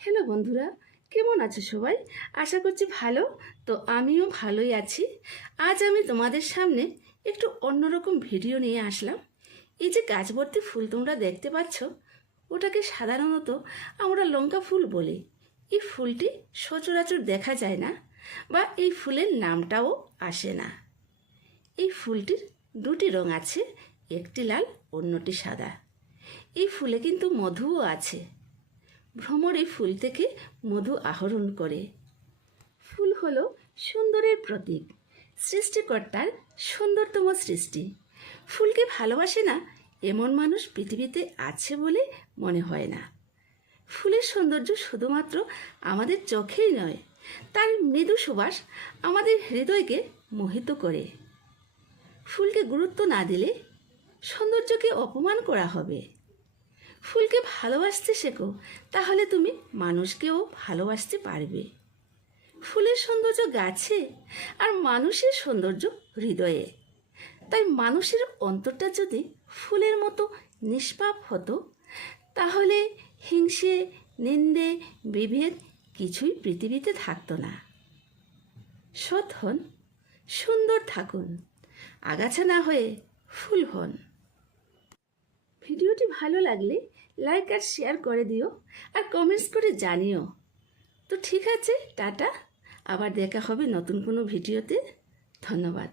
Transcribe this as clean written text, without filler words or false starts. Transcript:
Hello বন্ধুরা, কেমন আছো সবাই? আশা করছি ভালো। তো আমিও ভালোই আছি। আজ আমি তোমাদের সামনে একটু অন্যরকম ভিডিও নিয়ে আসলাম। এই যে গাছ ভর্তি ফুল তোমরা দেখতে পাচ্ছ, ওটাকে সাধারণত আমরা লঙ্কা ফুল বলি। এই ফুলটি সচরাচর দেখা যায় না, বা এই ফুলের নামটাও আসে না। এই ফুলটির দুটি রং আছে, একটি লাল, অন্যটি সাদা। এই ফুলে কিন্তু মধুও আছে। ভ্রমর এই ফুল থেকে মধু আহরণ করে। ফুল হলো সুন্দরের প্রতীক, সৃষ্টিকর্তার সুন্দরতম সৃষ্টি। ফুলকে ভালোবাসে না এমন মানুষ পৃথিবীতে আছে বলে মনে হয় না। ফুলের সৌন্দর্য শুধুমাত্র আমাদের চোখেই নয়, তার মৃদু সুবাস আমাদের হৃদয়কে মোহিত করে। ফুলকে গুরুত্ব না দিলে সৌন্দর্যকে অপমান করা হবে। ফুলকে ভালোবাসতে শেখো, তাহলে তুমি মানুষকেও ভালোবাসতে পারবে। ফুলের সৌন্দর্য গাছে, আর মানুষের সৌন্দর্য হৃদয়ে। তাই মানুষের অন্তরটা যদি ফুলের মতো নিষ্পাপ হতো, তাহলে হিংসে, নিন্দে, বিভেদ কিছুই পৃথিবীতে থাকতো না। সৎ হন, সুন্দর থাকুন, আগাছা না হয়ে ফুল হন। ভিডিওটি ভালো লাগলে লাইক আর শেয়ার করে দিও, আর কমেন্টস করে জানিও। তো ঠিক আছে, টাটা। আবার দেখা হবে নতুন কোনো ভিডিওতে। ধন্যবাদ।